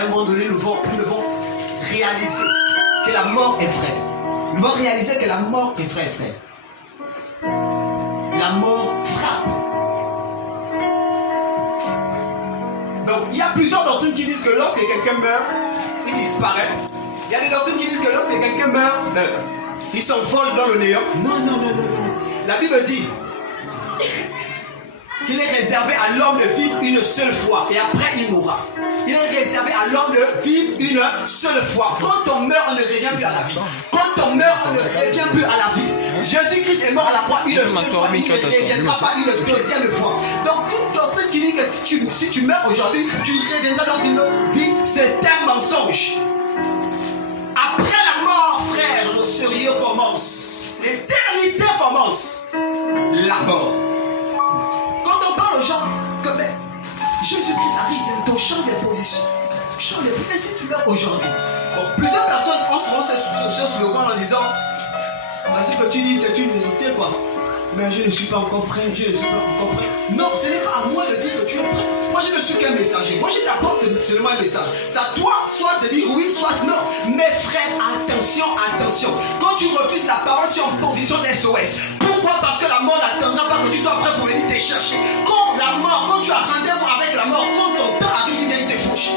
à un moment donné, nous devons réaliser que la mort est vraie. Nous devons réaliser que la mort est vraie, frère. La mort frappe. Donc, il y a plusieurs doctrines qui disent que lorsque quelqu'un meurt, il disparaît. Il y a des doctrines qui disent que lorsque quelqu'un meurt, il s'envole dans le néant. Non. La Bible dit qu'il est réservé à l'homme de vivre une seule fois et après il mourra. Il est réservé à l'homme de vivre une seule fois. Quand on meurt, on ne revient plus à la vie. Quand on meurt, on ne revient plus à la vie. Jésus-Christ est mort à la croix une seule fois, il ne reviendra pas une deuxième fois. Donc toute doctrine qui dit que si tu meurs aujourd'hui, tu reviendras dans une autre vie, c'est un mensonge. Après la mort, frère, le sérieux commence. L'éternité commence. La mort. Quand on parle aux gens que Jésus-Christ arrive bientôt, change les positions. Change les positions. Et si tu meurs aujourd'hui, bon, plusieurs personnes ont souvent ce slogan en disant ce que tu dis, c'est une vérité, quoi. Mais je ne suis pas encore prêt, Non, ce n'est pas à moi de dire que tu es prêt. Moi, je ne suis qu'un messager. Moi, je t'apporte seulement un message. C'est à toi, soit de dire oui, soit non. Mais frère, attention. Quand tu refuses la parole, tu es en position d'SOS. Pourquoi? Parce que la mort n'attendra pas que tu sois prêt pour venir te chercher. Quand tu as rendez-vous avec la mort, quand ton temps arrive, il vient te faucher.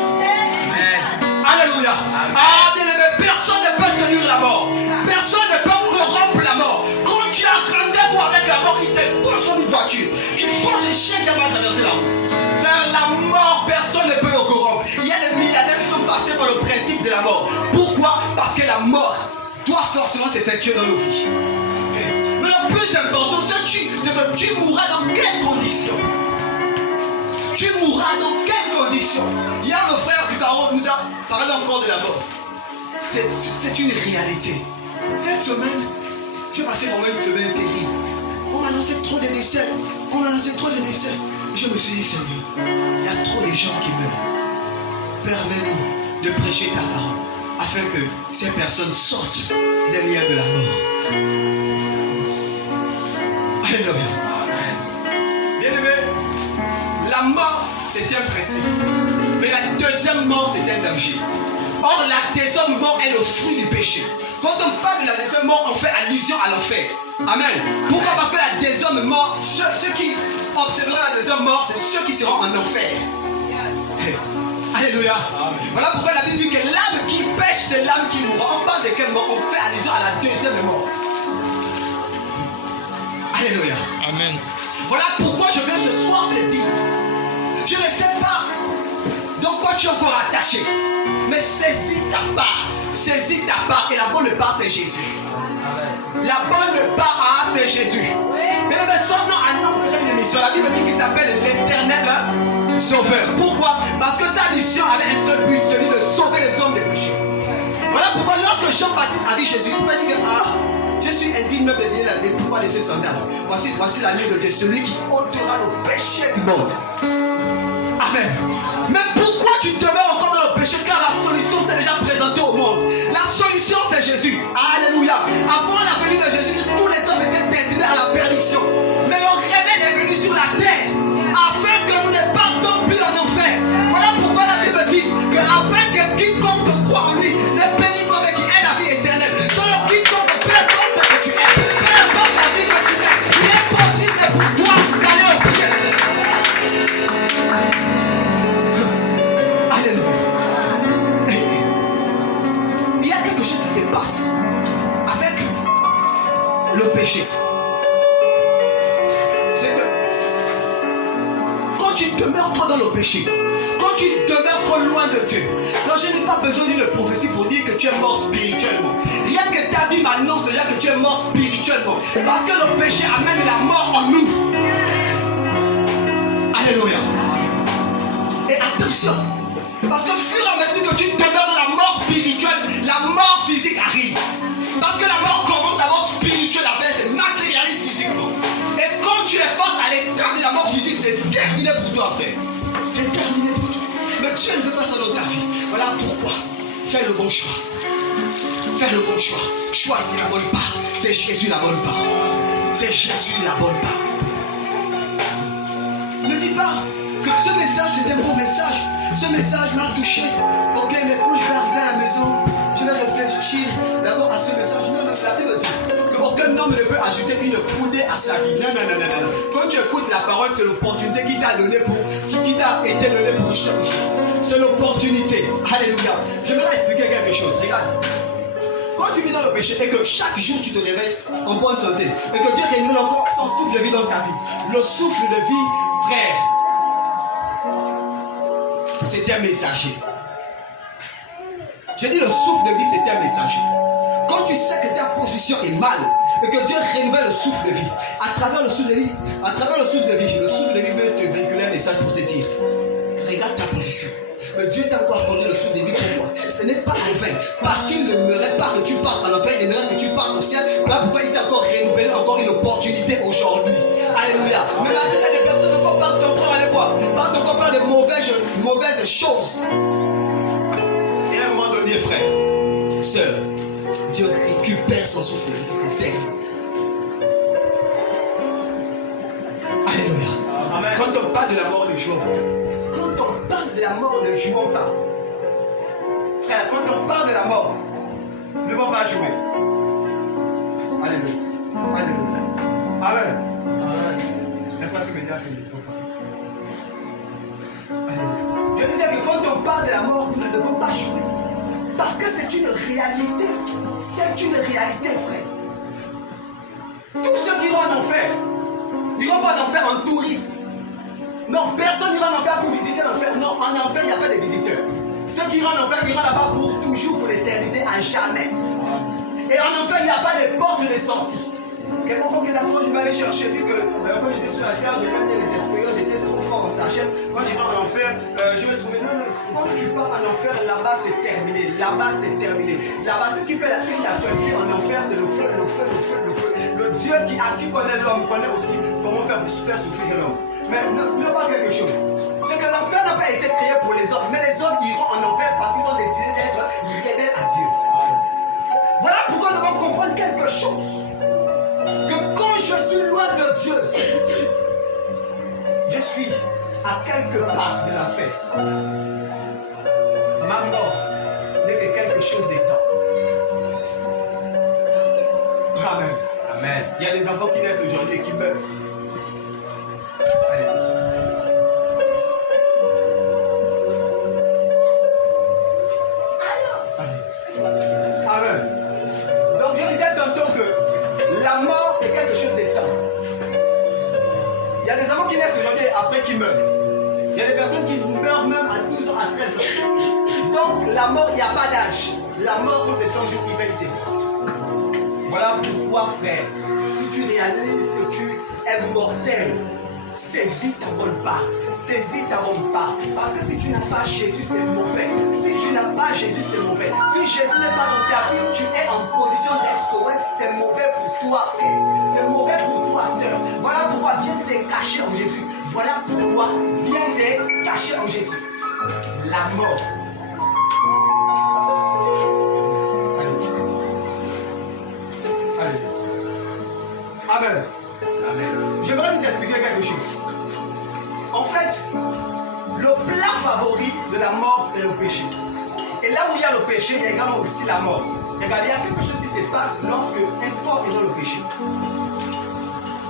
Alléluia. Ah, bien aimé, personne ne peut se nuire la mort. Personne ne peut corrompre la mort. Quand tu as rendez-vous avec la mort, il te fauche comme une voiture. Il fauche un chien qui va traverser la route. Vers la mort, personne ne peut le corrompre. Il y a des milliardaires qui sont passés par le principe de la mort. Pourquoi? Parce que la mort doit forcément s'effectuer dans nos vies. Mais le plus important, c'est que tu mourras dans quelles conditions? Tu mourras dans quelles conditions? Hier, le frère du Carreau nous a parlé encore de la mort. C'est une réalité. Cette semaine, j'ai passé vraiment une semaine terrible. On annonçait trop de décès. Je me suis dit, Seigneur, il y a trop de gens qui meurent. Permets-nous de prêcher ta parole afin que ces personnes sortent des liens de la mort. Alléluia. Bien-aimé, la mort, c'est un principe. Mais la deuxième mort, c'est un danger. Or, la deuxième mort est le fruit du péché. Quand on parle de la deuxième mort, on fait allusion à l'enfer. Amen. Pourquoi? Parce que la deuxième mort, ceux qui observeront la deuxième mort, c'est ceux qui seront en enfer. Alléluia. Voilà pourquoi la Bible dit que l'âme qui pêche, c'est l'âme qui mourra. On parle de quelle mort? On fait allusion à la deuxième mort. Alléluia. Amen. Voilà pourquoi je viens ce soir te dire, je ne sais pas dans quoi tu es encore attaché, mais saisis ta part. Et la bonne part, c'est Jésus. La bonne part, c'est Jésus. Mais le maintenant annonce déjà une mission. La Bible dit qu'il s'appelle l'Éternel Sauveur. Pourquoi? Parce que sa mission avait un seul but, celui de sauver les hommes des péchés. Voilà pourquoi lorsque Jean-Baptiste a vu Jésus, il m'a dit que je suis indigne même de lier la découpe de ses sandales. Voici l'année de Dieu, celui qui ôtera le péché du monde. Amen. Mais pourquoi tu demeures encore dans le péché? Car la solution s'est déjà présentée au monde. La solution, c'est Jésus. Alléluia. Avant la venue de Jésus, tous les hommes étaient destinés à la perdition. Mais le réveil est venu sur la terre afin que nous ne partons plus en enfer. Voilà pourquoi la Bible dit que afin que quiconque croit en lui ne périsse pas, mais qui ait la vie éternelle. Donc quiconque, peu importe ce que tu es, peu importe la vie que tu mets, il est possible pour toi d'aller au ciel. Alléluia. Il y a quelque chose qui se passe avec le péché. C'est que quand tu demeures trop dans le péché, quand tu demeures trop loin de Dieu, donc je n'ai pas besoin d'une prophétie pour dire que tu es mort spirituellement. Rien que ta vie m'annonce déjà que tu es mort spirituellement. Parce que le péché amène la mort en nous. Alléluia. Et attention, parce que fur et à mesure que tu demeures dans la mort spirituelle, la mort physique arrive. Parce que la mort commence d'abord spirituelle, après c'est matérialise physiquement. Et quand tu es face à l'état de la mort physique, c'est terminé pour toi, frère. C'est terminé pour toi. Mais Dieu ne veut pas ça dans ta vie. Voilà pourquoi. Fais le bon choix. Fais le bon choix. Choisis la bonne part. C'est Jésus la bonne part. C'est Jésus la bonne part. Ne dis pas que ce message c'est un beau message. Ce message m'a touché. Ok, mais quand je vais arriver à la maison, je vais réfléchir d'abord à ce message. Non, non, la Bible dit qu'aucun homme ne peut ajouter une coudée à sa vie. Non, non, non, non, non. Quand tu écoutes la parole, c'est l'opportunité qui t'a donné qui t'a été donnée pour changer. C'est l'opportunité. Alléluia. Je vais expliquer quelque chose. Regarde. Quand tu vis dans le péché et que chaque jour tu te réveilles en bonne santé et que Dieu renouvelle encore son souffle de vie dans ta vie, le souffle de vie, frère, c'est un messager. J'ai dit le souffle de vie, c'est un messager. Quand tu sais que ta position est mal et que Dieu renouvelle le souffle de vie, à travers le souffle de vie, le souffle de vie veut te véhiculer un message pour te dire, regarde ta position. Mais Dieu t'a encore accordé le souffle de vie pour toi. Ce n'est pas en vain. Parce qu'il n'aimerait pas que tu partes en enfer, il aimerait que tu partes au ciel. Voilà pourquoi il t'a encore renouvelé encore une opportunité aujourd'hui. Alléluia. Mais la deuxième des personnes encore partent encore aller voir. Partent encore faire de mauvaises choses. Et à un moment donné, frère, sœur, Dieu récupère son souffle de vie. C'est terrible. Alléluia. Amen. Quand on parle de la mort, les jours. Quand on parle de la mort, ne jouons pas. Frère, quand on parle de la mort, ne vont pas jouer. Alléluia. Alléluia. Amen. Je disais que quand on parle de la mort, nous ne devons pas jouer. Parce que c'est une réalité. C'est une réalité, frère. Tous ceux qui vont en enfer, n'iront pas en enfer en touriste. Non, personne n'ira en enfer pour visiter l'enfer. Non, en enfer, il n'y a pas de visiteurs. Ceux qui iront en enfer iront là-bas pour toujours, pour l'éternité, à jamais. Et en enfer, il n'y a pas de porte de sortie. Quelqu'un qui est d'accord, je vais aller chercher, puis que quand j'étais sur la terre, j'ai même des expériences, j'étais trop fort en tâche. Quand j'irai en enfer, je vais trouver. Non, non, quand tu pars en enfer, là-bas c'est terminé. Là-bas c'est terminé. Là-bas, ce qui fait la actualité en enfer, c'est le feu, le feu, le feu, le feu. Le Dieu qui connaît l'homme connaît aussi comment faire souffrir l'homme. Mais n'oublions pas quelque chose. C'est que l'enfer n'a pas été créé pour les hommes, mais les hommes iront en enfer parce qu'ils ont décidé d'être rebelles à Dieu. Voilà pourquoi nous devons comprendre quelque chose. Que quand je suis loin de Dieu, je suis à quelque part de l'enfer. Ma mort n'est que quelque chose d'étant. Amen. Amen. Il y a des enfants qui naissent aujourd'hui et qui meurent. Allez. Amen. Donc je disais tantôt que la mort c'est quelque chose d'étant. Il y a des enfants qui naissent aujourd'hui et après qui meurent. Il y a des personnes qui meurent même à 12 ans, à 13 ans. Donc la mort, il n'y a pas d'âge. La mort, quand c'est ton jour, il va y démarrer. Voilà pourquoi, frère, si tu réalises que tu es mortel, saisis ta bonne part. Saisis ta bonne part. Parce que si tu n'as pas Jésus, c'est mauvais. Si tu n'as pas Jésus, c'est mauvais. Si Jésus n'est pas dans ta vie, tu es en position d'excellence, c'est mauvais pour toi, frère. C'est mauvais pour toi, sœur. Voilà pourquoi viens te cacher en Jésus. Voilà pourquoi viens te cacher en Jésus. La mort. Amen. Amen. J'aimerais vous expliquer quelque chose. En fait, le plat favori de la mort, c'est le péché. Et là où il y a le péché, il y a également aussi la mort. Regardez, il y a quelque chose qui se passe lorsque un corps est dans le péché.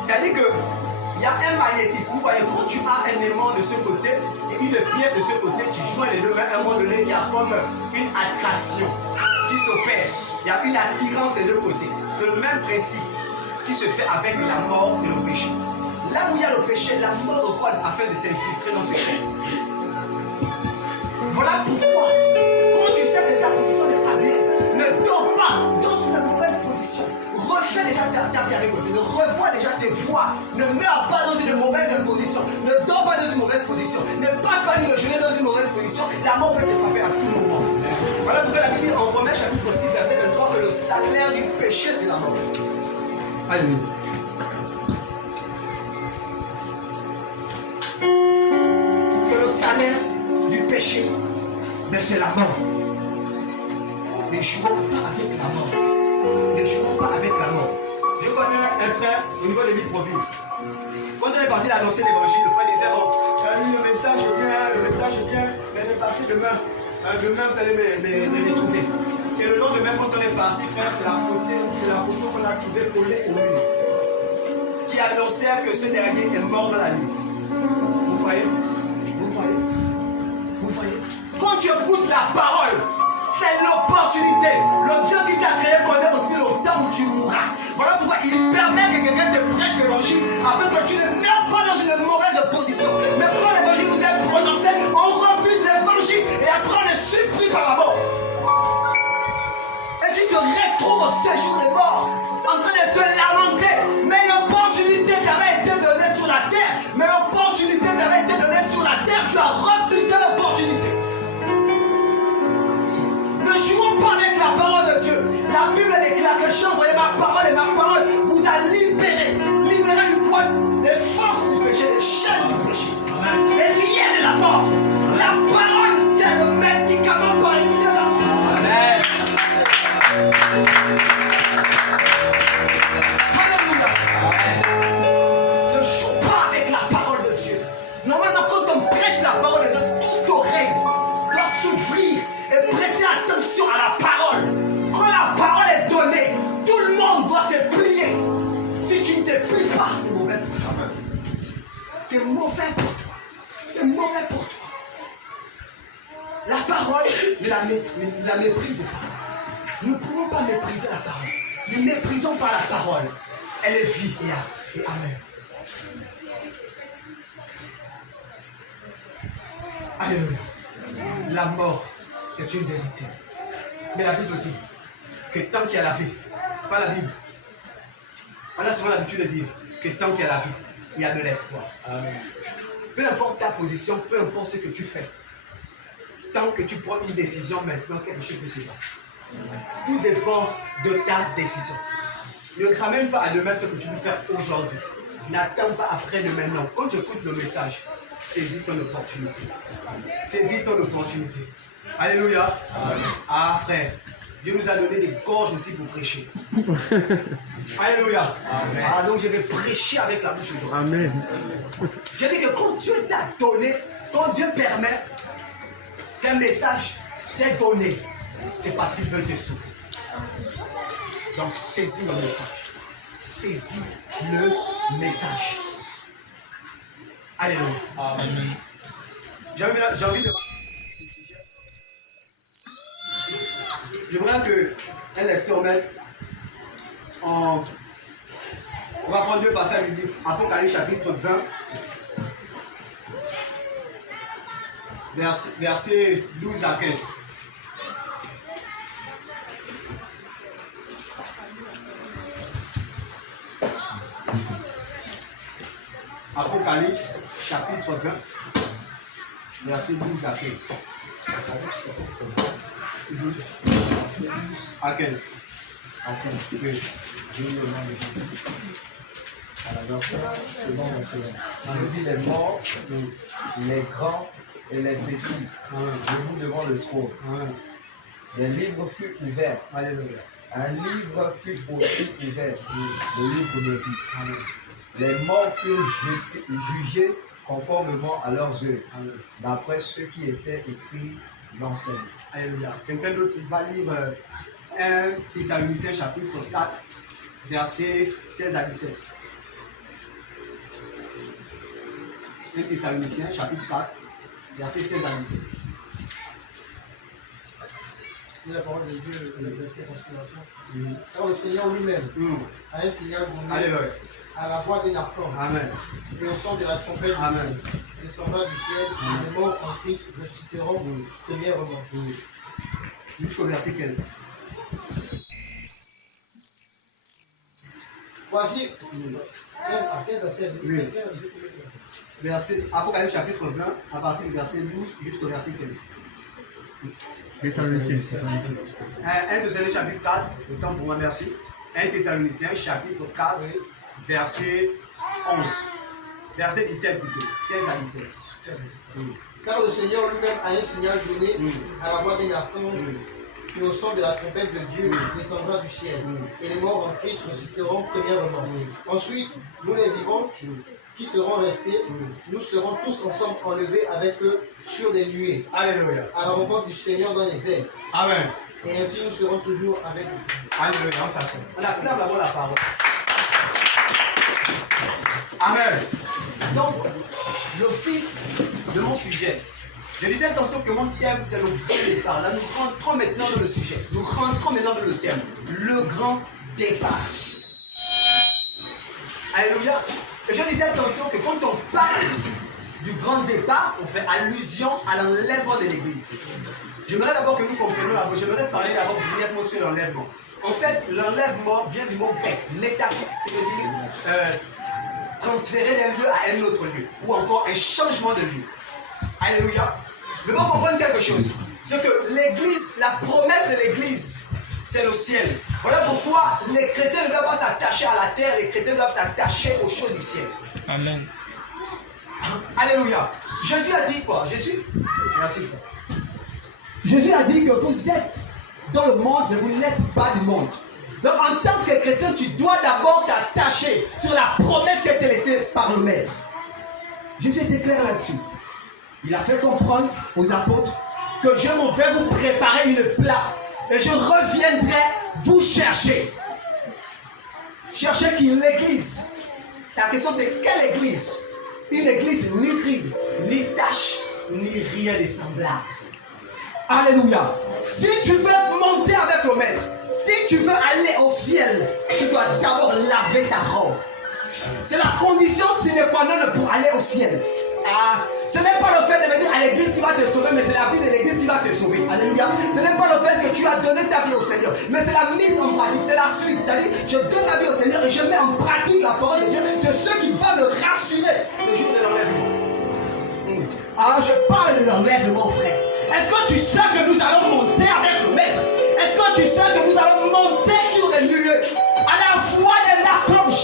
C'est-à-dire qu'il y a un magnétisme. Vous voyez, quand tu as un aimant de ce côté et une pièce de ce côté, tu joins les deux, mais à un moment donné, il y a comme une attraction qui s'opère. Il y a une attirance des deux côtés. C'est le même principe qui se fait avec la mort et le péché. Là où il y a le péché, la mort rôde afin de s'infiltrer dans ce corps. Voilà pourquoi, quand tu sais que ta position n'est pas bien, ne dors pas dans une mauvaise position. Refais déjà ta vie avec Dieu. Ne revois déjà tes voies. Ne meurs pas dans une mauvaise position. Ne dors pas dans une mauvaise position. Ne passe pas une journée dans une mauvaise position. La mort peut te frapper à tout moment. Voilà pourquoi la Bible dit en Romains chapitre 6, verset 23 que le salaire du péché, c'est la mort. Alléluia. Que le salaire du péché, mais c'est la mort. Ne jouons pas avec la mort. Ne jouons pas avec la mort. Je connais un frère au niveau de Ville-Proville. Quand on est parti annoncer l'évangile, le frère disait, bon, le message est bien, mais passer demain. Demain, vous allez me retrouver. Et le lendemain, quand on est parti, frère, c'est la photo qu'on a trouvée collée au mur. Qui annonçait que ce dernier est mort dans la nuit. Vous voyez? Vous voyez? Vous voyez? Quand tu écoutes la parole, c'est l'opportunité. Le Dieu qui t'a créé connaît aussi le temps où tu mourras. Voilà pourquoi il permet que quelqu'un te prêche l'évangile afin que tu ne meurs pas dans une mauvaise position. Mais quand l'évangile vous est prononcé, on refuse l'évangile et après on est surpris par la mort. Et tu te retrouves au séjour des morts en train de te lamenter. Mais l'opportunité t'avait été donnée sur la terre. Mais l'opportunité t'avait été donnée sur la terre. Tu as refusé l'opportunité. Ne jouons pas avec la parole de Dieu. La Bible déclare que j'ai envoyé ma parole et ma parole vous a libéré. Libéré du quoi? Des forces du péché, des chaînes du péché. Et lié de la mort. La parole, c'est le médicament par excellence. Amen. Alléluia. Ne joue pas avec la parole de Dieu. Normalement, quand on prêche la parole de Dieu, toute oreille doit s'ouvrir et prêter attention à la parole. Quand la parole est donnée, tout le monde doit se plier. Si tu ne te plies pas, c'est mauvais pour toi. C'est mauvais pour toi. C'est mauvais pour toi. La parole, ne la méprise pas. Nous ne pouvons pas mépriser la parole. Ne méprisons pas la parole. Elle est vie et amen. Alléluia. La mort, c'est une vérité. Mais la Bible dit que tant qu'il y a la vie, pas la Bible. On a souvent l'habitude de dire que tant qu'il y a la vie, il y a de l'espoir. Amen. Peu importe ta position, peu importe ce que tu fais, tant que tu prends une décision maintenant, quelque chose peut se passer. Tout dépend de ta décision. Ne ramène pas à demain ce que tu veux faire aujourd'hui. N'attends pas après demain. Non. Quand tu écoutes le message, saisis ton opportunité. Saisis ton opportunité. Alléluia. Amen. Ah frère, Dieu nous a donné des gorges aussi pour prêcher. Alléluia. Amen. Ah, donc je vais prêcher avec la bouche aujourd'hui. Amen. Je dis que quand Dieu t'a donné, quand Dieu permet qu'un message t'est donné, c'est parce qu'il veut te sauver. Donc saisis le message. Saisis le message. Alléluia. Amen. J'ai envie de... J'aimerais qu'un lecteur mette en... On va prendre deux passages du livre. Apocalypse chapitre 20. Versets 12 à 15. Apocalypse chapitre 20, verset 12 à 15. À 15. Oui. C'est bon maintenant. Je vis les morts, les grands et les petits, debout devant le trône. Les livres furent ouverts. Alléluia. Un livre fut aussi ouvert, le livre de vie. Les morts furent jugés conformément à leurs œuvres, d'après ce qui était écrit dans ces livres. Alléluia. Quelqu'un d'autre va lire 1 Thessaloniciens chapitre 4, versets 16 à 17. 1 Thessaloniciens chapitre 4, versets 16 à 17. La parole de Dieu, l'esprit de conspiration. Alors le Seigneur lui-même a un signal donné à la voix d'un archange. Amen. Et au son de la trompette, Amen. Descendra du ciel, et les morts en Christ ressusciteront premièrement. Jusqu'au verset 15. Voici, 15 à 16. Oui. Apocalypse chapitre 20, à partir du verset 12 jusqu'au verset 15. 1 Thessaloniciens chapitre 4, le temps pour moi, merci. 1 Thessaloniciens chapitre 4, verset 11. Verset 17 plutôt, 16 à 17. Car le Seigneur lui-même a un signal donné à la voix d'un archange, qui au son de la trompette de Dieu descendra du ciel. Et les morts en Christ ressusciteront premièrement. Ensuite, nous les vivants, qui seront restés, nous serons tous ensemble enlevés avec eux sur des nuées. Alléluia. À la rencontre du Seigneur dans les airs. Amen. Et ainsi nous serons toujours avec eux. Alléluia. On acclame d'abord la parole. Amen. Donc, le fil de mon sujet. Je disais tantôt que mon thème, c'est le grand départ. Là, nous rentrons maintenant dans le sujet. Nous rentrons maintenant dans le thème. Le grand départ. Alléluia. Et je disais tantôt que quand on parle du grand départ, on fait allusion à l'enlèvement de l'Église. J'aimerais d'abord que nous comprenions d'abord. J'aimerais parler d'abord brièvement sur l'enlèvement. En fait, l'enlèvement vient du mot grec, métaphysique, c'est-à-dire transférer d'un lieu à un autre lieu, ou encore un changement de lieu. Alléluia. Nous devons comprendre quelque chose. C'est que l'Église, la promesse de l'Église, c'est le ciel. Voilà pourquoi les chrétiens ne doivent pas s'attacher à la terre, les chrétiens doivent s'attacher aux choses du ciel. Amen. Alléluia. Jésus a dit quoi? Merci. Jésus a dit que vous êtes dans le monde, mais vous n'êtes pas du monde. Donc en tant que chrétien, tu dois d'abord t'attacher sur la promesse qui a été laissée par le Maître. Jésus était clair là-dessus. Il a fait comprendre aux apôtres que je m'en vais vous préparer une place et je reviendrai vous chercher. Chercher qui? L'Église. La question c'est quelle Église? Une Église ni ride, ni tache, ni rien de semblable. Alléluia. Si tu veux monter avec le Maître, si tu veux aller au ciel, tu dois d'abord laver ta robe. C'est la condition sine qua non pour aller au ciel. Ce n'est pas le fait de venir à l'église qui va te sauver, mais c'est la vie de l'église qui va te sauver. Alléluia. Ce n'est pas le fait que tu as donné ta vie au Seigneur, mais c'est la mise en pratique, c'est la suite. C'est-à-dire, je donne ma vie au Seigneur et je mets en pratique la parole de Dieu. C'est ce qui va me rassurer le jour de l'enlèvement. Je parle de l'enlèvement, frère. Est-ce que tu sais que nous allons monter avec le Maître? Est-ce que tu sais que nous allons monter sur les lieux à la voix de l'archange?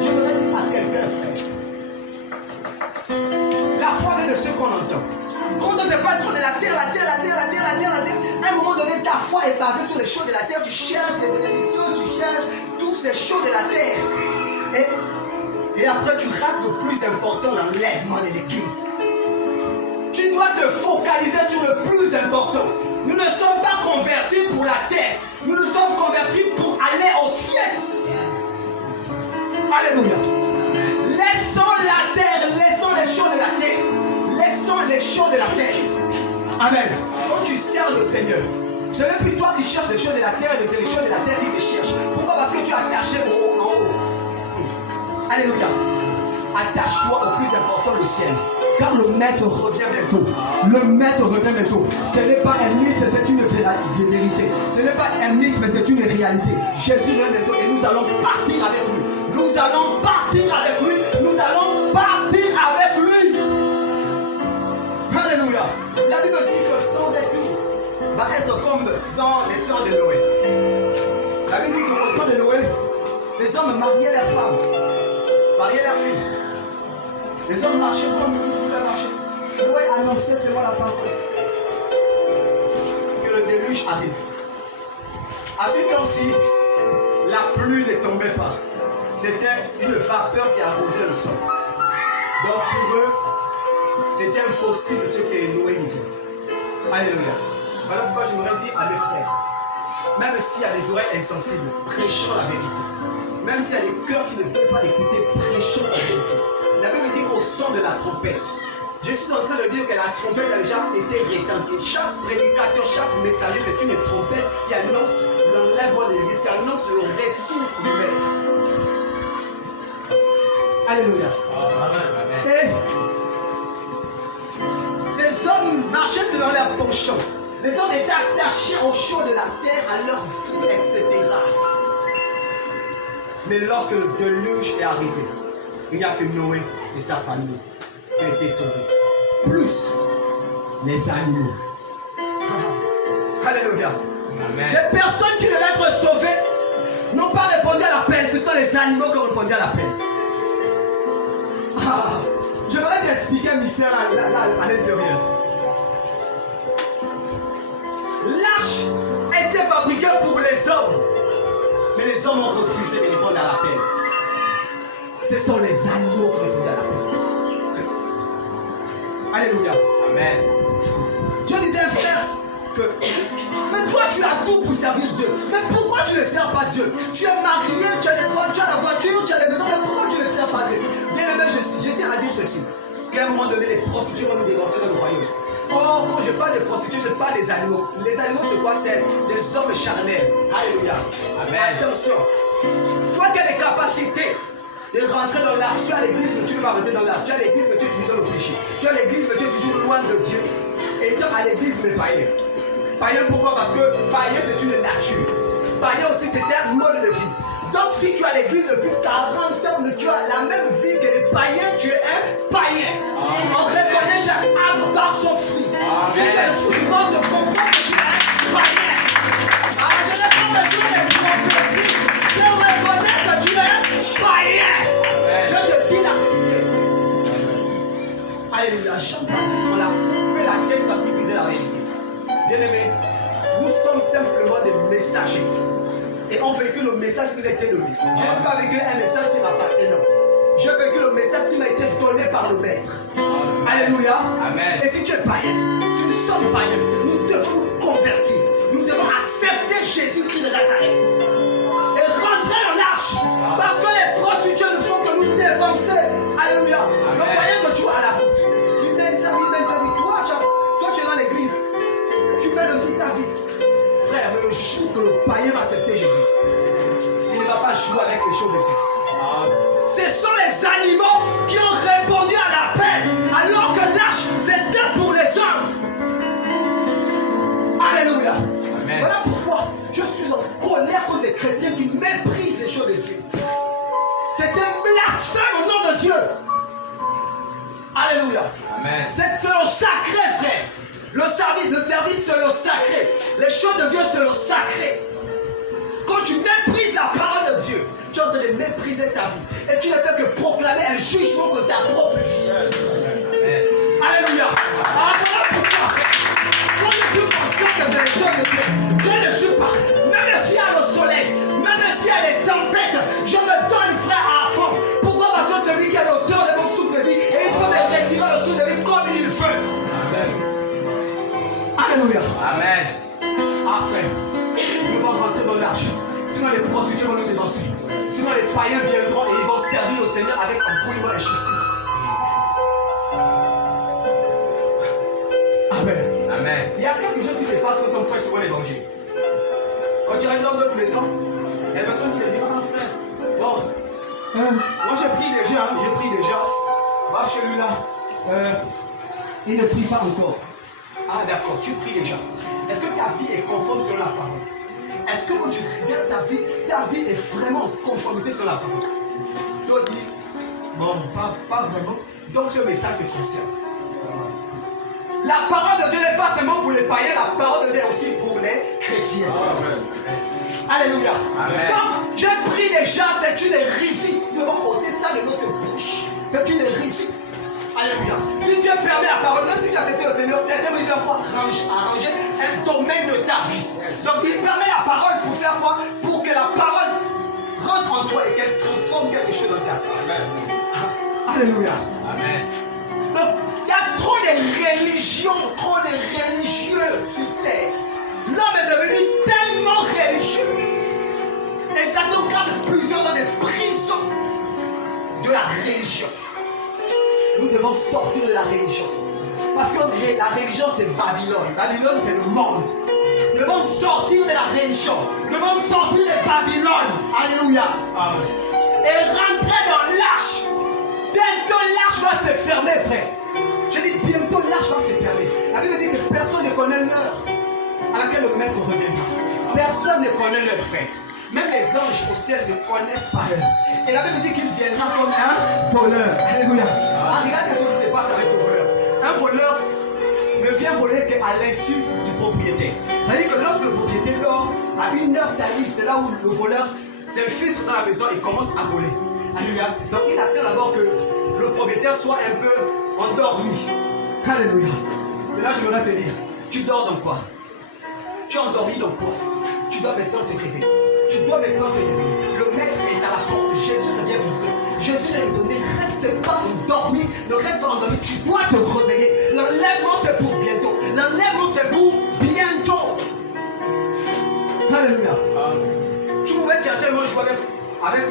J'aimerais dire à quelqu'un, frère, la foi vient de ce qu'on entend. Quand on ne parle trop de la terre, à un moment donné, ta foi est basée sur les choses de la terre. Tu cherches les bénédictions, tu cherches toutes ces choses de la terre. Et après, tu rates le plus important, l'enlèvement de l'Église. Tu dois te focaliser sur le plus important. Nous ne sommes pas convertis pour la terre. Nous nous sommes convertis pour aller au ciel. Alléluia. Laissons la terre, laissons les choses de la terre. Laissons les choses de la terre. Amen. Quand tu sers le Seigneur, ce n'est plus toi qui cherches les choses de la terre, mais c'est les choses de la terre qui te cherchent. Pourquoi? Parce que tu as attaché au haut, en haut. Alléluia. Attache-toi au plus important, le ciel. Car le Maître revient bientôt. Le Maître revient bientôt. Ce n'est pas un mythe, c'est une vérité. Ce n'est pas un mythe, mais c'est une réalité. Jésus vient bientôt et nous allons partir avec lui. Nous allons partir avec lui. Nous allons partir avec lui. Alléluia. La Bible dit que son retour va être comme dans les temps de Noé. La Bible dit qu'au temps de Noé, les hommes mariaient leurs femmes, mariaient leurs filles. Les hommes marchaient comme ils voulaient marcher. Noé annonçait seulement la parole. Que le déluge arrive. À ce temps-ci, la pluie ne tombait pas. C'était une vapeur qui arrosait le sol. Donc pour eux, c'était impossible ce que Noé disait. Alléluia. Voilà pourquoi je voudrais dire à mes frères, même s'il y a des oreilles insensibles, prêchons la vérité. Même s'il y a des cœurs qui ne veulent pas écouter, prêchons la vérité. La Bible dit au son de la trompette. Je suis en train de dire que la trompette a déjà été retentie. Chaque prédicateur, chaque messager, c'est une trompette qui annonce l'enlèvement de l'Église, qui annonce le retour du Maître. Alléluia. Et ces hommes marchaient selon leur penchant. Les hommes étaient attachés aux choses de la terre, à leur vie, etc. Mais lorsque le déluge est arrivé, il n'y a que Noé et sa famille qui ont été sauvés. Plus les animaux. Alléluia. Amen. Les personnes qui devaient être sauvées n'ont pas répondu à l'appel. Ce sont les animaux qui ont répondu à l'appel. Je voudrais t'expliquer un mystère à l'intérieur. L'arche était fabriquée pour les hommes. Mais les hommes ont refusé de répondre à l'appel. Ce sont les animaux qui répondent à l'appel. Alléluia. Amen. Je disais un frère que, mais toi tu as tout pour servir Dieu. Mais pourquoi tu ne sers pas Dieu? Tu es marié, tu as la voiture, tu as les maisons, mais pourquoi tu ne sers pas Dieu? Bien aimé, je tiens à dire ceci. Qu'à un moment donné, les prostituées vont nous dénoncer dans le royaume. Or, quand je parle de prostituées, je parle des animaux. Les animaux, c'est quoi? C'est des hommes charnels. Alléluia. Amen. Attention. Toi qui as les capacités de rentrer dans l'arche, tu as l'église, mais tu ne vas pas rentrer dans l'arche. Tu as l'église, mais tu es toujours dans le péché. Tu as l'église, mais tu es toujours loin de Dieu. Et toi, à l'église, mais païen. Païen, pourquoi? Parce que païen, c'est une nature. Païen aussi, c'est un mode de vie. Donc, si tu as l'église depuis 40 ans, mais tu as la même vie que les païens, tu es un païen. On reconnaît chaque arbre par son fruit. Si tu es un fruit, on te comprend que tu es un païen. Alors, je n'ai pas besoin de prophéties. Je reconnais que tu es un païen. Je te dis la vérité. Alléluia. Jean-Baptiste, on l'a coupé la tête parce qu'il disait la vérité. Bien-aimés, nous sommes simplement des messagers. Et on véhicule le message qui nous a été donné. Je n'ai pas vécu un message qui m'appartient, non. Je véhicule le message qui m'a été donné par le Maître. Alléluia. Amen. Et si tu es païen, si nous sommes païens, nous devons nous convertir. Nous devons accepter Jésus-Christ de Nazareth. Et rentrer dans l'arche. Parce que les prostituées ne font que nous dépenser. Alléluia. Le païen que tu vois à la route. Il mène sa vie, il mène sa vie. Toi, tu es dans l'église. Tu mènes aussi ta vie. Frère, mais le jour que le païen va accepter Jésus, il ne va pas jouer avec les choses de Dieu. Ce sont les animaux qui ont répondu à l'appel, alors que l'arche, c'était pour les hommes. Alléluia. Amen. Voilà pourquoi je suis en colère contre les chrétiens qui méprisent les choses de Dieu. C'est un blasphème au nom de Dieu. Alléluia. Amen. C'est le sacré, frère. Le service, c'est le sacré. Les choses de Dieu, c'est le sacré. Quand tu méprises la parole de Dieu, tu es en train de mépriser ta vie. Et tu ne peux que proclamer un jugement contre ta propre vie. Amen. Alléluia. Alors voilà pourquoi. Quand je suis conscient que c'est les choses de Dieu, je ne joue pas. Même s'il y a le soleil, même s'il y a des tempêtes, je me donne, frère, à fond. Pourquoi? Parce que celui qui a l'auteur de mon souffle de vie, et il peut me retirer le souffle de vie comme il veut. Amen. Alléluia. Amen. Ah frère, nous allons rentrer dans l'arche. Sinon les prostituées vont nous dénoncer. Sinon les païens viendront et ils vont servir au Seigneur avec embrouillement et justice. Amen. Amen. Il y a quelque chose qui se passe quand on prêche souvent l'évangile. Quand tu arrives dans notre maison, il y a une personne qui te dit, ah frère, bon, moi j'ai pris déjà, va chez lui là. Il ne prie pas encore. Ah d'accord, tu pries déjà. Est-ce que ta vie est conforme selon la parole? Est-ce que quand tu regardes ta vie est vraiment en conformité selon la parole? Toi dis, bon, pas vraiment. Donc ce message te concerne. La parole de Dieu n'est pas seulement pour les païens, la parole de Dieu est aussi pour les chrétiens. Amen. Alléluia. Amen. Donc, j'ai pris déjà, c'est une hérésie. Nous devons ôter ça de notre bouche. C'est une hérésie. Alléluia. Si Dieu permet la parole, même si tu as accepté le Seigneur, certainement il va encore arranger un domaine de ta vie. Donc il permet la parole pour faire quoi? Pour que la parole rentre en toi et qu'elle transforme quelque chose dans ta vie. Amen. Alléluia. Amen. Donc il y a trop de religions, trop de religieux sur terre. L'homme est devenu tellement religieux. Et ça te garde plusieurs dans des prisons de la religion. Nous devons sortir de la religion. Parce que la religion, c'est Babylone. Babylone, c'est le monde. Nous devons sortir de la religion. Nous devons sortir de Babylone. Alléluia. Amen. Et rentrer dans l'arche. Bientôt, l'arche va se fermer, frère. Je dis bientôt, l'arche va se fermer. La Bible dit que personne ne connaît l'heure à laquelle le maître reviendra. Personne ne connaît l'heure, frère. Même les anges au ciel ne connaissent pas l'heure. Et la Bible dit qu'il viendra comme un voleur. Alléluia. Ah, regarde ce qui se passe avec le voleur. Un voleur ne vient voler qu'à l'insu du propriétaire. C'est-à-dire que lorsque le propriétaire dort, à une heure d'arrive, c'est là où le voleur s'infiltre dans la maison et commence à voler. Alléluia. Donc il attend d'abord que le propriétaire soit un peu endormi. Alléluia. Et là, je voudrais te dire, tu dors dans quoi? Tu es endormi dans quoi? Tu dois maintenant te réveiller. Tu dois maintenant te réveiller. Le maître est à la porte. Jésus revient bientôt. Jésus l'a donné, reste pas endormi, ne reste pas endormi, tu dois te réveiller. L'enlèvement c'est pour bientôt. L'enlèvement c'est pour bientôt. Alléluia. Tu pouvais certainement jouer avec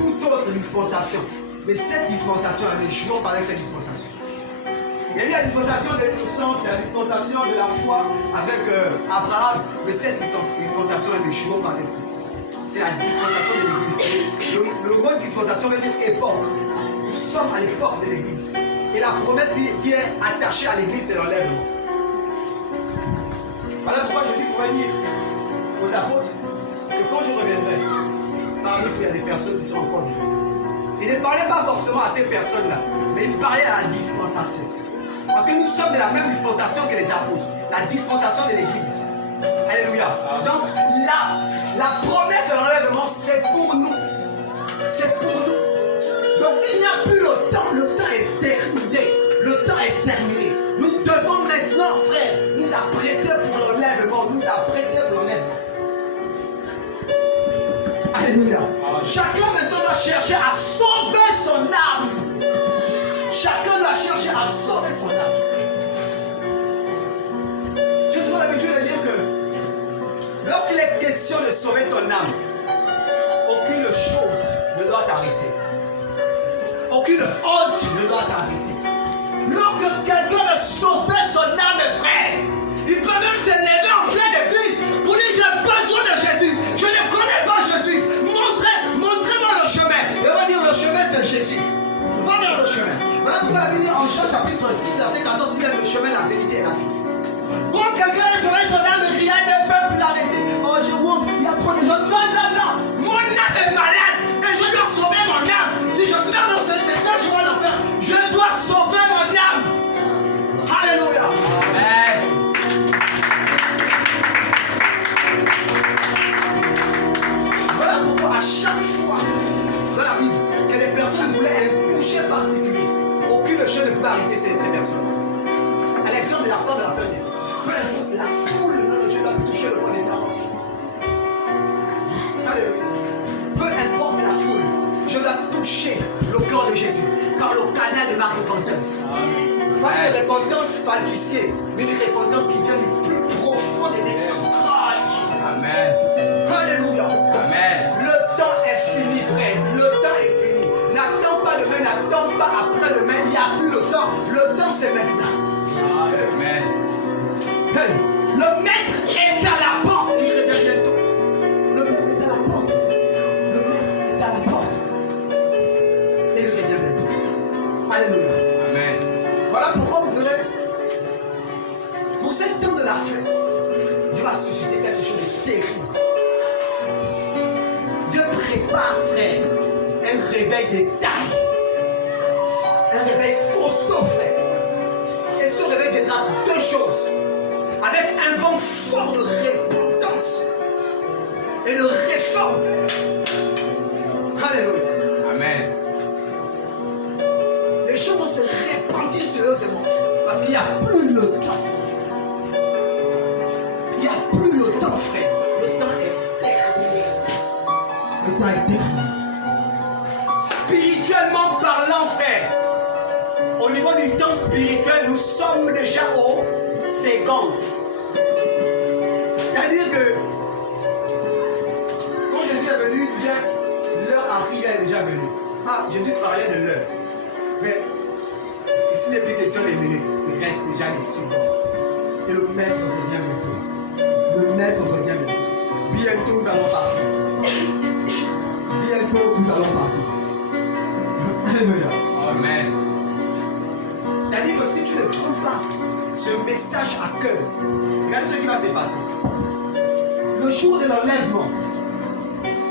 toute autre dispensation. Mais cette dispensation, ne jouons pas avec cette dispensation. Il y a eu la dispensation de l'innocence, la dispensation de la foi avec Abraham. Mais cette dispensation, ne jouons pas avec ça. C'est la dispensation de l'église. Le mot dispensation veut dire époque. Nous sommes à l'époque de l'église. Et la promesse qui est attachée à l'église, c'est l'enlèvement. Voilà pourquoi Jésus pourrait dire aux apôtres que quand je reviendrai, parmi vous, il y a des personnes qui sont encore vivées. Il ne parlait pas forcément à ces personnes-là, mais il parlait à la dispensation. Parce que nous sommes de la même dispensation que les apôtres, la dispensation de l'église. Alléluia. Donc la promesse de l'enlèvement, c'est pour nous. C'est pour nous. Donc il n'y a plus le temps est terminé. Le temps est terminé. Nous devons maintenant, frère, nous apprêter pour l'enlèvement. Nous apprêter pour l'enlèvement. Alléluia. Chacun maintenant doit chercher à sauver son âme. Chacun doit chercher à sauver son âme. J'ai souvent l'habitude de dire que lorsqu'il est question de sauver ton âme, aucune chose ne doit t'arrêter. Aucune honte ne doit t'arrêter. Lorsque quelqu'un veut sauver son âme, frère, il peut même se lever en pleine église pour dire j'ai besoin de Jésus. Je ne connais pas Jésus. Montrez-moi le chemin. Et on va dire le chemin c'est Jésus. Va vers le chemin. Voilà pourquoi la Bible dit en Jean chapitre 6, verset 14, il y a le chemin, la vérité et la vie. Quand quelqu'un est sauvé son âme, rien ne peut plus l'arrêter. Oh, je monte, il y a trop de gens. Non. Mon âme est malade et je dois sauver mon âme. Si je meurs dans cet état, je vais l'en faire. Je dois sauver mon âme. Alléluia. Amen. Voilà pourquoi à chaque fois dans la Bible que les personnes voulaient un toucher particulier, aucune chose ne peut arrêter ces personnes. À l'exemple de la femme de la peur des hommes. Peu importe la foule dans Dieu doit toucher le point des savants. Alléluia. Peu importe la foule, je dois toucher le corps de Jésus par le canal de ma repentance. Pas une repentance falsifiée, mais une repentance qui vient du plus profond des entrailles. Amen. Alléluia. Amen. Le temps est fini, frère. Le temps est fini. N'attends pas demain, n'attends pas après-demain. Il n'y a plus le temps. Le temps, c'est maintenant. Amen. Le maître est à la porte. Il revient bientôt. Le maître est à la porte. Le maître est à la porte. Et il revient bientôt. Alléluia. Amen. Voilà pourquoi vous verrez. Pour ce temps de la fin, Dieu va susciter quelque chose de terrible. Dieu prépare, frère, un réveil de taille. Un réveil costaud, frère. Et ce réveil viendra deux choses. Avec un vent fort de repentance et de réforme. Alléluia. Amen. Les gens vont se repentir sérieusement parce qu'il n'y a plus le temps. Il n'y a plus le temps, frère. Le temps est terminé. Le temps est terminé. Spirituellement parlant, frère, au niveau du temps spirituel, nous sommes déjà aux secondes. C'est-à-dire que quand Jésus est venu, il disait l'heure arrive, elle est déjà venue. Ah, Jésus parlait de l'heure. Mais ici, il n'est plus question des minutes, il reste déjà des secondes. Et le maître revient bientôt. Le maître revient bientôt. Bientôt, nous allons partir. Bientôt, nous allons partir. Alléluia. Amen. C'est-à-dire que si tu ne prends pas ce message à cœur, regardez ce qui va se passer. Le jour de l'enlèvement,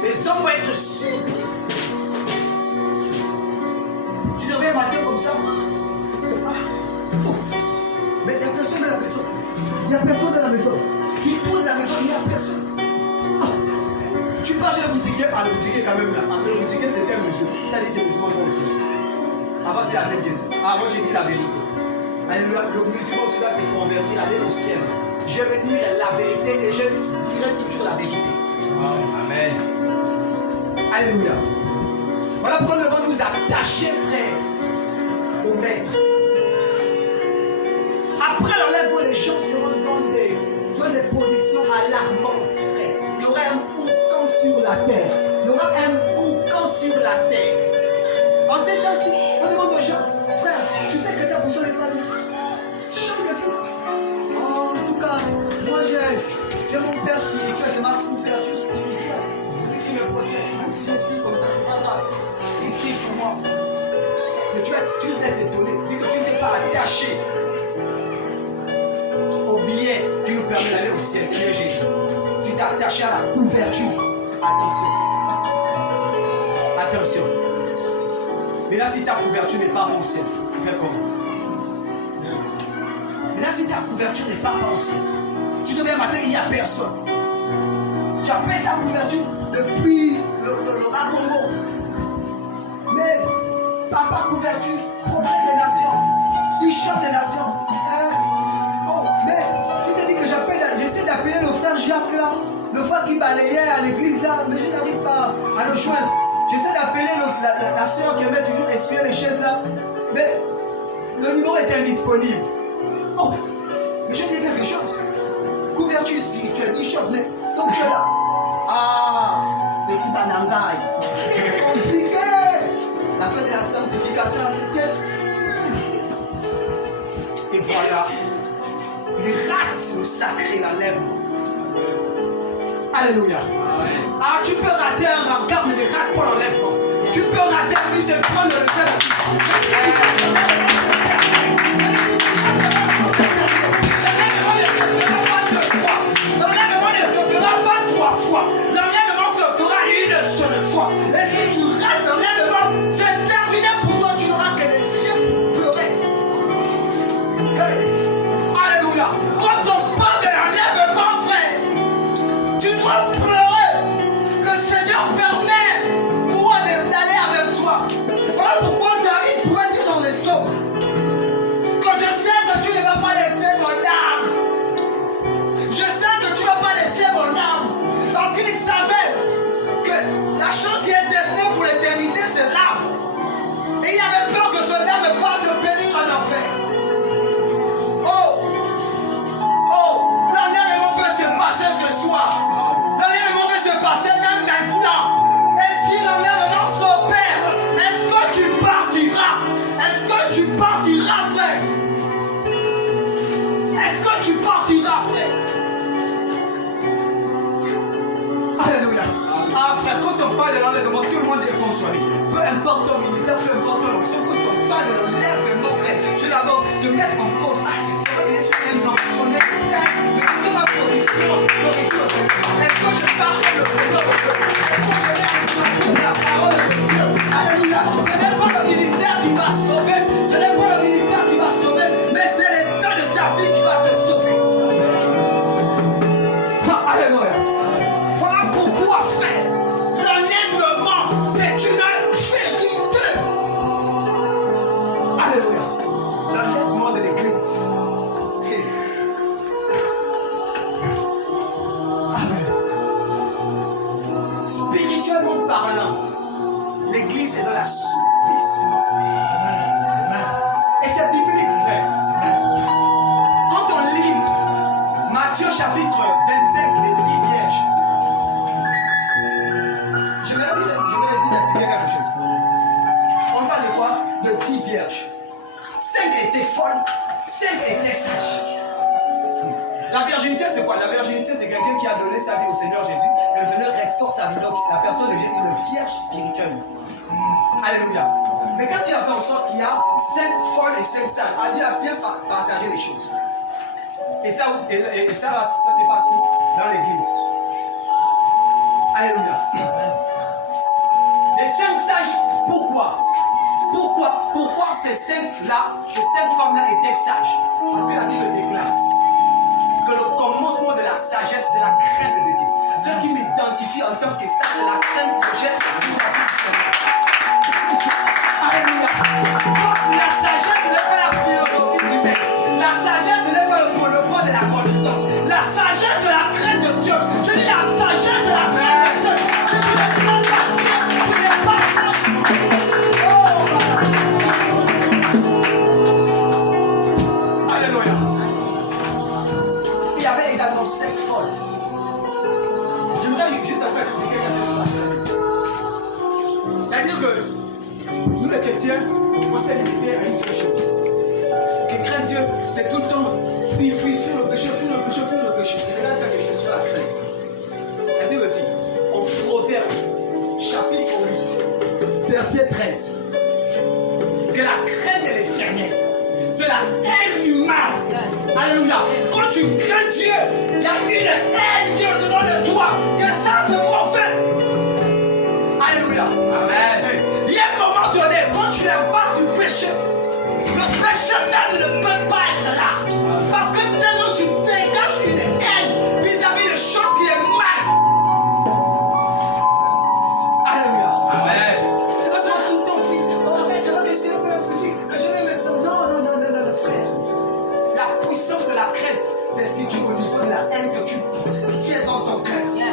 les hommes vont être surpris. Tu te réveilles un matin comme ça. Ah, oh, mais il n'y a personne dans la maison. Il n'y a personne dans la maison. Tu tournes dans la maison, il n'y a personne. Oh, tu passes chez le boutiquier. Ah, le boutiquier quand même là. Le boutiquier c'était un musulman. Il a dit des musulmans comme ça. Avant c'est la Sainte Jésus. Ah, moi j'ai dit la vérité. Alléluia. Le musulman celui-là s'est converti, il allait au ciel. Je vais dire la vérité et je dirai toujours la vérité. Amen. Alléluia. Voilà pourquoi nous devons nous attacher, frère, au maître. Après l'enlèvement, les gens seront dans des positions alarmantes, frère. Il y aura un boucan sur la terre. Il y aura un boucan sur la terre. En ces temps-ci, on demande aux gens, frère, tu sais que ta position n'est pas bien. Change de vie. Oh, en tout cas, moi j'ai mon père spirituel, c'est ma couverture spirituelle. C'est lui qui me protège. Même si j'ai fille comme ça, c'est pas grave. Il prie pour moi. Mais tu vas juste être étonné, vu que tu n'es pas attaché au billet qui nous permet d'aller au ciel, qui est Jésus. Tu t'es attaché à la couverture. Attention. Attention. Mais là, si ta couverture n'est pas au ciel, tu fais comment? Mais là, si ta couverture n'est pas au ciel, tu te réveilles matin, il n'y a personne. Tu as payé ta couverture depuis le Congo. Mais papa couverture, prophète des nations, bishop des nations. Oh, mais tu te dis que j'essaie d'appeler le frère Jacques là, le frère qui balayait à l'église là, mais je n'arrive pas à le joindre. J'essaie d'appeler la soeur qui aimait toujours essuyer les chaises là, mais le numéro est indisponible. Oh, mais je dis quelque chose. Couverture spirituelle, bishop, mais donc tu es là. Ah, petit banangaï. C'est compliqué. La fête de la sanctification, c'était. Et voilà. Il rate le sacré, l'enlèvement. Alléluia. Ah, tu peux rater un rencard, mais ne rate pas l'enlèvement. Tu peux rater un but, c'est prendre le fait. L'enlèvement ne se fera pas 3 fois. L'enlèvement se fera une seule fois. Et si tu rates l'enlèvement, c'est terminé pour toi. Tu n'auras que des cieux pour pleurer. Hey. Alléluia. Quand on parle de l'enlèvement, frère, tu dois pleurer. Que le Seigneur permet moi d'aller avec toi. Voilà pourquoi David pouvait dire dans les psaumes que je sais que tu ne vas pas laisser mon âme. Je sais que tu ne vas pas laisser mon âme. Parce qu'il savait que la chose qui est destinée pour l'éternité, c'est l'âme. Et il avait peur que son âme parte périr en enfer. L'enlèvement peut se passer ce soir. L'enlèvement peut se passer même maintenant. Et si l'enlèvement s'opère, est-ce que tu partiras? Est-ce que tu partiras, frère? Est-ce que tu partiras, frère? Alléluia. Ah, frère, quand on parle de l'enlèvement, tout le monde est consolé. Peu importe ton ministère, peu importe ton onction, quand on parle de l'enlèvement, frère, tu dois d'abord te mettre en cause. C'est vrai que c'est mentionné, mais est-ce que ma position glorifie au Seigneur? Est-ce que je parle comme le Seigneur? Est-ce que je mets la parole de Dieu? Alléluia. Ce n'est pas le ministère qui va sauver, ce n'est pas le ministère qui va sauver, mais c'est l'état de ta vie qui va te sauver. Alléluia. Voilà pourquoi, frère, l'enlèvement, c'est une vérité. Alléluia. L'enlèvement de l'église. Amen. Spirituellement parlant, l'église est dans l'assouplissement. Et c'est biblique, frère. Quand on lit Matthieu chapitre 25, les 10 vierges, je vais dire d'expliquer quelque chose. On parle de quoi? De 10 vierges. 5 étaient folles, 5 étaient sages. La virginité, c'est quoi? La virginité, c'est quelqu'un qui a donné sa vie au Seigneur Jésus et le Seigneur restaure sa vie. Donc la personne devient une vierge spirituelle. Alléluia. Mais qu'est-ce qu'il a fait en sorte qu'il y a 5 folles et 5 sages? Dieu a bien partagé les choses. Et ça, ça se passe où? Dans l'église. Alléluia. Les 5 sages, pourquoi? Pourquoi ces 5-là, ces 5 femmes-là étaient sages? Parce que la Bible déclare que le commencement de la sagesse, c'est la crainte de Dieu. Ceux qui m'identifient en tant que sage, c'est la crainte que j'ai vis-à-vis du Seigneur. Alléluia. La sagesse, ce n'est pas la philosophie humaine. La sagesse, ce n'est pas le monopole de la connaissance. La sagesse, c'est la crainte de Dieu. Je dis la sagesse, c'est la crainte de Dieu. Si tu ne crains pas Dieu, tu n'es pas sage. également 5 folles. J'aimerais juste un peu expliquer quelque chose. C'est-à-dire que nous les chrétiens, on s'est limité à une seule chose. Et craindre Dieu, c'est tout le temps fuir le péché, fuir le péché, fuir le péché. Et regarde quelque chose sur la crainte. La Bible dit, en Proverbe, chapitre 8, verset 13, que la crainte de l'Éternel, c'est la haine du mal. Alléluia. Quand tu crains Dieu, il y a une haine qui est dedans de toi. Que ça, c'est mauvais. Alléluia. Amen. Il y a un moment donné, quand tu embarques du péché, le péché même ne peut pas être là. Parce que tellement tu dégages une haine vis-à-vis de choses qui est mal. Alléluia. Amen. C'est pas seulement tout le temps, fille. Oh, c'est pas que c'est un peu petit. Je vais me sentir. Non, frère. La puissance de la crainte, c'est si tu au niveau de la haine que tu es dans ton cœur. Yes.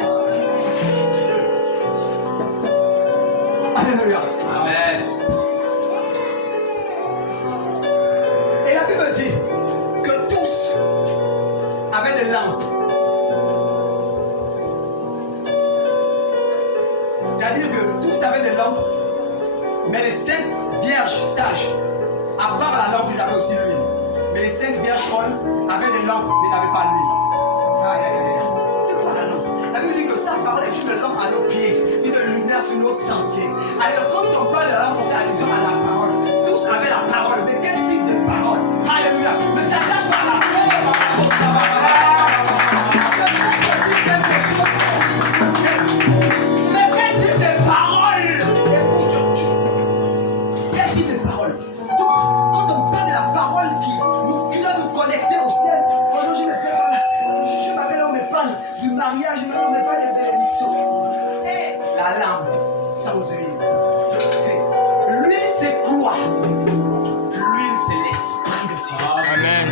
Alléluia. Amen. Et la Bible dit que tous avaient des lampes. C'est-à-dire que tous avaient des lampes, mais les 5 vierges sages, à part la lampe, ils avaient aussi l'huile. Mais les 5 vierges folles avaient des lampes, mais n'avaient pas l'huile. C'est quoi la lampe? La Bible dit que sa parole est une lampe à nos pieds, une lumière sur nos sentiers. Alors, quand on parle de la lampe, on fait allusion à la parole. Tous avaient la parole, mais quel type de parole? Alléluia. Ne t'attache pas à la parole. Mais quel type de parole? Écoute, quel type de parole? Donc, quand on parle de la parole qui doit nous connecter au ciel, quand je me prépare, je m'appelle, on me parle du mariage, on me parle de bénédiction. La lampe sans huile. L'huile, c'est quoi? L'huile, c'est l'esprit de Dieu. Amen.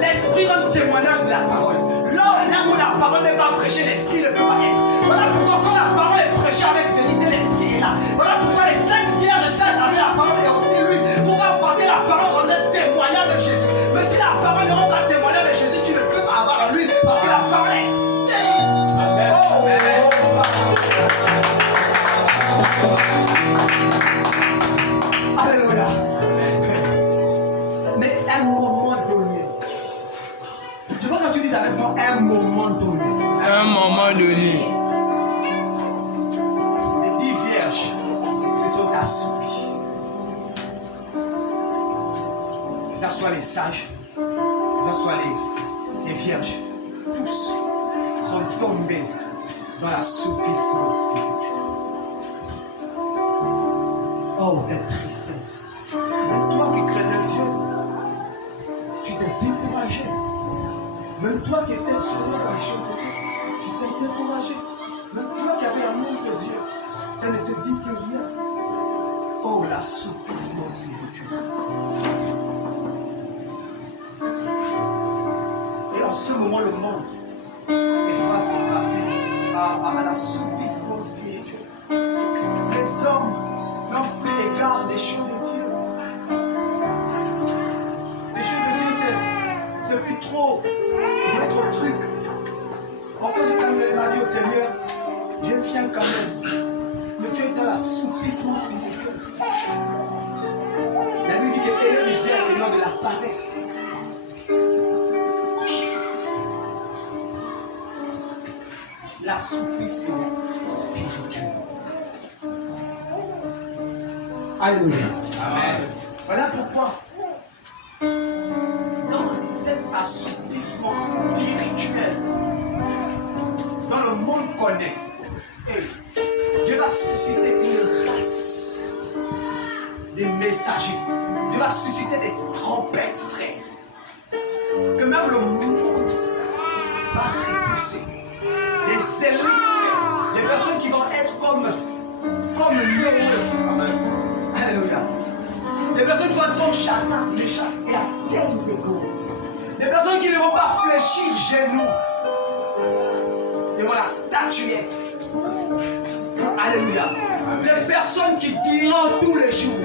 L'esprit rend témoignage de la parole. Là où la parole n'est pas prêchée, l'esprit ne peut pas être. Voilà pourquoi quand la parole est prêchée avec vérité, l'esprit est là. Voilà pourquoi les 5 vierges sages avaient la parole et aussi lui. Pourquoi? Parce que la parole rendait témoignage de Jésus. Mais si la parole ne rend pas témoignage de Jésus, tu ne peux pas avoir lui. Parce que la parole est stérile. Amen. Oh, amen. Alléluia. Mais un moment donné. Je veux que tu dises avec moi un moment donné. Un moment donné. Les 10 vierges se sont assoupies. Que ce soit les sages, que ce soit les vierges, tous sont tombés dans l'assoupissement spirituel. Oh, quelle tristesse. Mais toi qui craignais Dieu, tu t'es découragé. Même toi qui étais sauvé par les choses de Dieu, tu t'es découragé. Même toi qui avais l'amour de Dieu, ça ne te dit plus rien. Oh, l'assouplissement spirituel. Et en ce moment, le monde est face à l'assouplissement spirituel. Les hommes n'ont plus l'égard des choses de Dieu. Les choses de Dieu, c'est plus trop notre truc. Encore j'ai terminé ma vie au Seigneur, je viens quand même. Mais tu es dans l'assouplissement spirituel. La Bible dit que ayez misère et non de la paresse. L'assouplissement spirituel. Alléluia. Amen. Voilà pourquoi, dans cet assouplissement spirituel, dans le monde connaît, Dieu va susciter une race de messagers. Dieu va susciter des trompettes, frère. Que même le monde va repousser. Les élites, les personnes qui vont être comme nous. Alléluia. Des personnes qui vont être comme Chana, Méchant et atteignent des goûts. Des personnes qui ne vont pas fléchir genoux devant la statuette pour aller Alléluia. Des personnes qui diront tous les jours,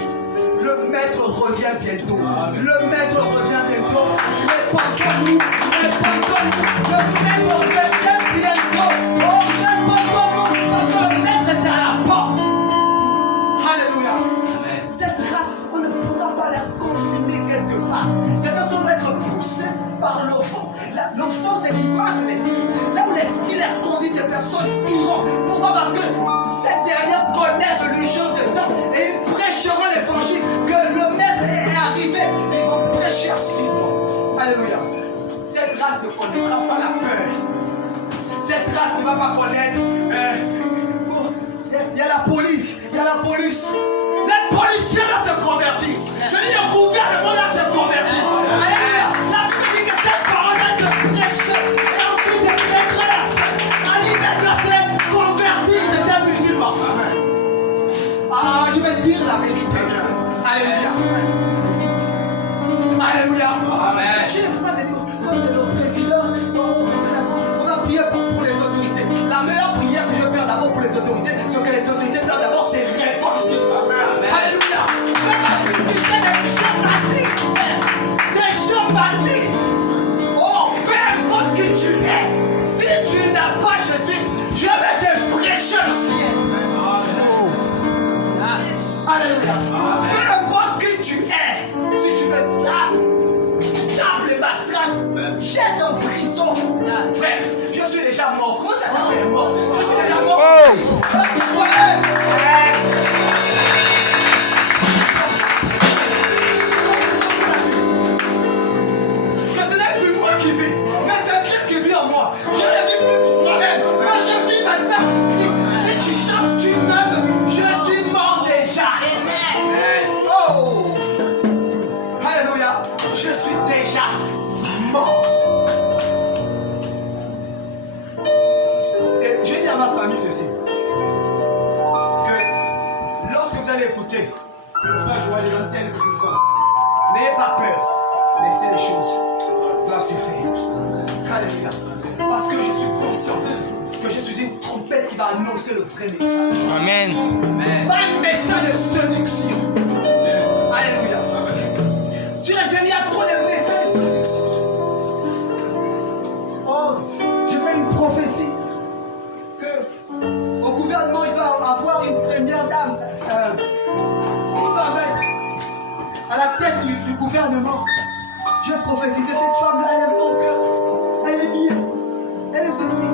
le maître revient bientôt. Le maître revient bientôt. Répondons-nous. Répondons-nous. Le maître revient bientôt. Oh, répondons-nous. Parce que le maître est à la porte. Alléluia. Cette race, on ne pourra pas la confiner quelque part. Cette race doit être poussée par l'enfant. L'enfant, c'est l'image de l'esprit. Là où l'esprit les conduit, ces personnes iront. Pourquoi? Parce que ces dernières connaissent l'urgence de temps et ils prêcheront l'évangile que le maître est arrivé et ils vont prêcher ainsi. Alléluia. Cette race ne connaîtra pas la peur. Cette race ne va pas connaître. Il y a la police. Il y a la police. Les policiers là se convertir. Je dis le gouvernement là se convertir. Alléluia. La Bible dit que cette parole là de prêcher et ensuite de prêcher la fin. Ali maintenant s'est converti, c'était musulman. Ah, je vais dire la vérité. Alléluia. Alléluia. Amen. Je ne peux pas te dire, comme c'est le président, on va prier pour les autorités. La meilleure prière que je vais faire d'abord pour les autorités, c'est que les autorités doivent d'abord se répandre. Alléluia. Fais-moi susciter des gens baptistes. Des gens baptistes. Oh, peu importe qui tu es. Si tu n'as pas Jésus, je vais te prêcher le ciel. Alléluia. Peu importe qui tu es. Si tu veux tape les matraques, jette en prison. Frère, je suis déjà mort. Quand tu es mort, je suis déjà mort. Que ce n'est plus moi qui vis, mais c'est Christ qui vit en moi. Je ne vis plus pour moi-même, mais je vis maintenant pour Christ. Si tu sens que tu m'aimes, je suis mort déjà. Oh! Alléluia! Je suis déjà mort. Et je dis à ma famille ceci, que lorsque vous allez écouter le frère Joël est dans telle prison, n'ayez pas peur, laissez les choses doivent se faire. Alléluia. Parce que je suis conscient que je suis une trompette qui va annoncer le vrai message. Amen. Pas un message de séduction. Alléluia. Sur la dernière, trop de messages de séduction. Oh, je fais une prophétie que au gouvernement, il va avoir une première dame. Il va mettre à la tête du gouvernement. Je prophétisais cette femme-là, elle aime mon cœur. Elle est bien. Elle est ceci.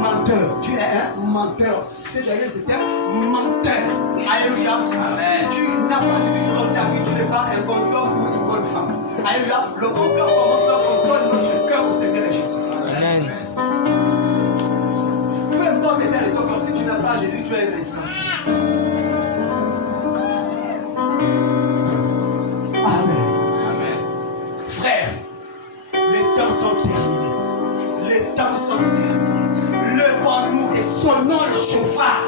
Menteur. Tu es un menteur. C'est d'ailleurs c'était un menteur. Alléluia. Si tu n'as pas Jésus dans ta vie, tu n'es pas un bon homme ou une bonne femme. Alléluia. Le bon cœur commence lorsqu'on donne notre cœur au Seigneur et Jésus. Amen. Peu importe l'état de ton cœur, si tu n'as pas Jésus, tu es un insensé. Amen. Frère, les temps sont terminés. Les temps sont terminés. Levons-nous et sonnons le chauffard.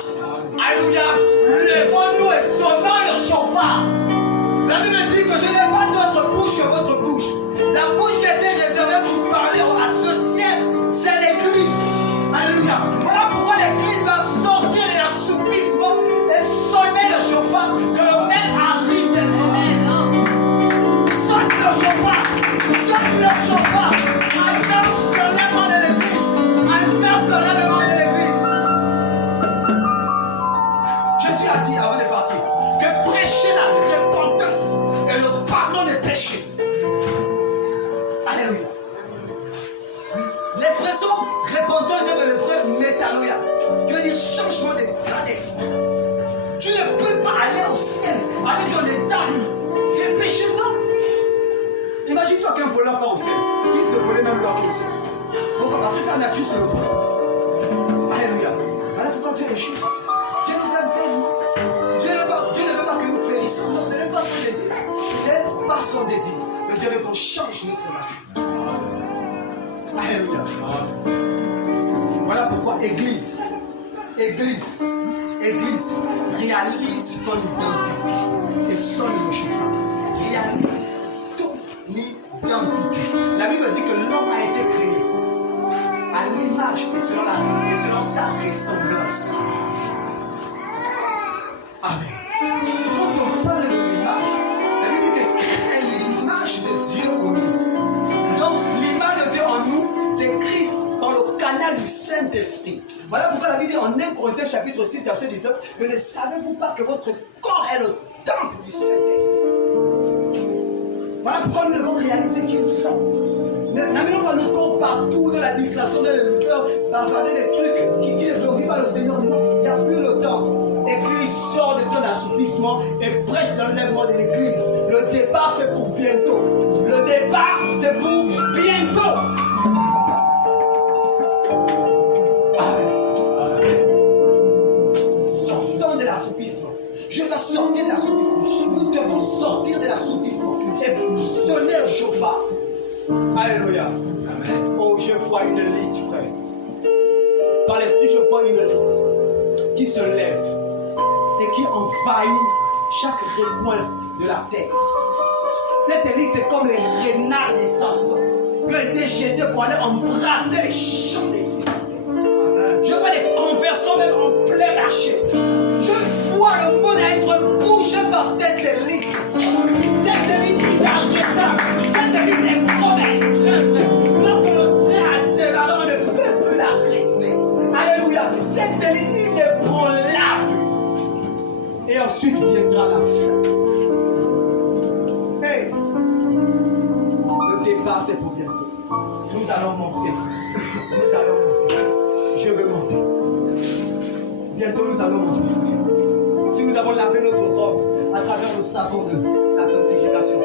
Alléluia. Levons-nous et sonnons le chauffard. La Bible dit que je n'ai pas d'autre bouche que votre bouche. La bouche qui était réservée pour parler à ce ciel, c'est l'église. Alléluia. Voilà pourquoi l'église doit sortir et assoupissement et sonner le chauffard que le maître arrive. Sonne le chauffard. Sonne le chauffard. Annonce le lèvement de l'église. Annonce le lèvement de l'église. Jésus a dit avant de partir que prêcher la repentance et le pardon des péchés. Alléluia. L'expression repentance dans le vrai métanoïa, qui veut dire changement d'état d'esprit. Tu ne peux pas aller au ciel avec un état de péché, non. Imagine-toi qu'un voleur part au ciel. Il risque de voler même l'or au ciel. Pourquoi? Parce que sa nature se le vol. Alléluia. Voilà pourquoi Dieu échoue. Dieu nous aime tellement. Dieu ne veut pas que nous périssions. Non, ce n'est pas son désir. Ce n'est pas son désir. Mais Dieu veut qu'on change notre nature. Alléluia. Voilà pourquoi Église, réalise ton identité et sonne le chauffard. Réalise ton identité. La Bible dit que l'homme a été créé à l'image et selon sa ressemblance. Amen. Quand on parle de l'image, la Bible dit que Christ est l'image de Dieu en nous. Donc, l'image de Dieu en nous, c'est Christ par le canal du Saint-Esprit. Voilà pourquoi la Bible dit en 1 Corinthiens chapitre 6, verset 19, que ne savez-vous pas que votre corps est le temple du Saint-Esprit? Voilà pourquoi nous devons réaliser qui nous sommes. N'amenons pas notre corps partout dans la distraction, dans le cœur, bavarder des trucs qui ne glorifient pas le Seigneur. Non, il n'y a plus le temps. Et puis il sort de ton assoupissement et prêche l'enlèvement de l'église. Le départ, c'est pour bientôt. Le départ, c'est pour bientôt. Sortons de l'assoupissement. Je dois sortir de l'assoupissement. Nous devons sortir de l'assoupissement et sonner le chauffard. Alléluia. Amen. Oh, je vois une élite, frère. Par l'esprit, je vois une élite qui se lève et qui envahit chaque recoin de la terre. Cette élite, c'est comme les renards des Samson qui ont été jetés pour aller embrasser les champs des Philistins. Je vois des conversions même en plein marché. Je vois le monde être bougé par cette élite. Cette élite inarrêtable. Cette élite est comme un train, frère. Lorsque le train a démarré, on ne peut plus l'arrêter. Alléluia. Cette élite inébranlable. Et ensuite viendra la fin. Hey. Le départ, c'est pour bientôt. Nous allons monter. Nous allons monter. Je veux monter. Bientôt, nous allons monter. Si nous avons lavé notre robe à travers le savon de la sanctification,